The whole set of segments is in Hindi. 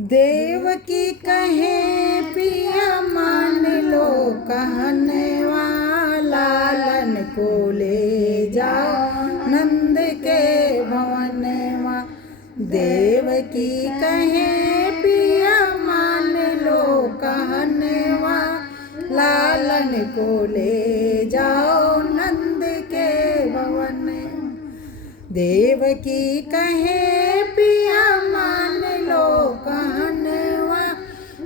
देवकी कहे पिया मान लो कहनवा, लालन को ले जाओ नंद के भवनवा। देवकी कहे पिया मान लो कहनवा, लालन को ले जाओ नंद के भवन। देवकी कहे पिया मान लो कहनवा,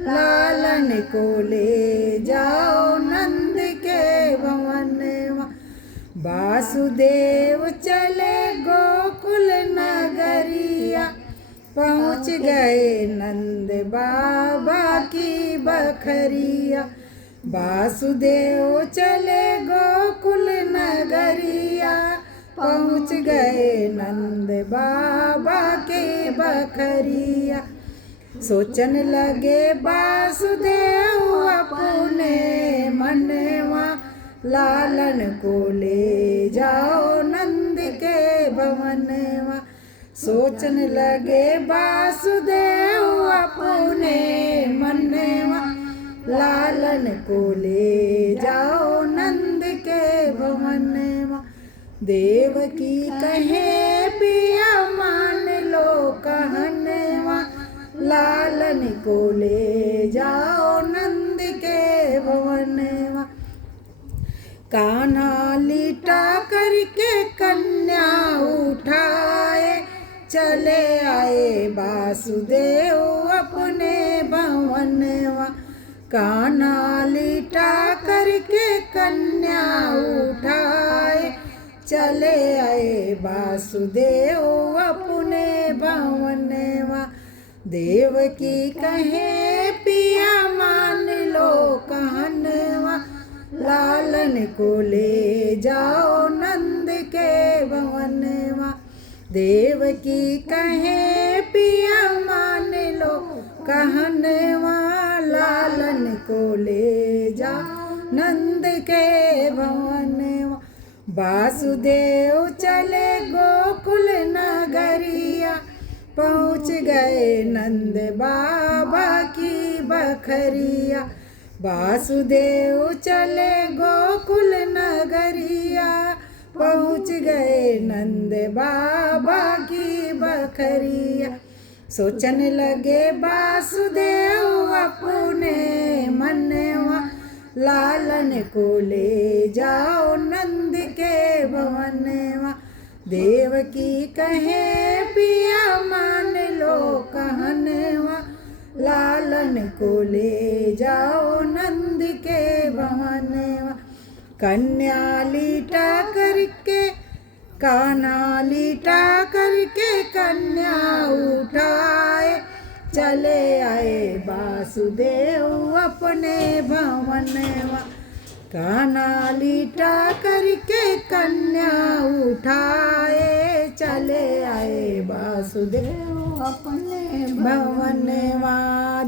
लालन को ले जाओ नंद के भवनवा। वासुदेव चले गोकुल नगरिया, पहुँच गए नंद बाबा की बखरिया। वासुदेव चले गोकुल नगरिया, पहुँच गए नंद बाबा के बखरिया। सोचन लगे वासुदेव अपने मनवा, लालन को ले जाओ नंद के भवनवा। सोचन लगे वासुदेव अपने मनवा, लालन को ले जाओ नंद के भवनवा। देवकी कहे पिया मान लो कहनवा, लालन को ले जाओ नंद के भवनवा। कान्हा लिटा करके कन्या उठाए, चले आए वासुदेव अपने भवनवा। कान्हा लिटा करके कन्या उठाए, चले आए वासुदेव अपने भवनवा। देवकी कहे पिया मान लो कहनवा, लालन को ले जाओ नंद के भवनवा। देवकी कहे पिया मान लो कहनवा, लालन को ले जाओ नंद के भवनवा। वासुदेव चले गोकुल नगरिया, पहुँच गए नंद बाबा की बखरिया। वासुदेव चले गोकुल नगरिया, पहुँच गए नंद बाबा की बखरिया। सोचन लगे वासुदेव अपने मनवा, लालन को ले जाओ नंद के भवनवा। देवकी कहे पिया मान लो कहनवा, लालन को ले जाओ नंद के भवनवा। कन्या लिटा करके कान्हा लिटा करके कन्या उठाए, चले आए वासुदेव अपने भवनवा। कान्हा लिटा करके कन्या उठाए, चले आए वासुदेव अपने भवनवा।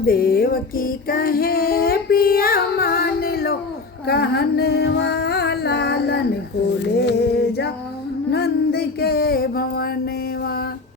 देवकी कहे पिया मान लो कहनवा, लालन को ले जाओ नंद के भवन।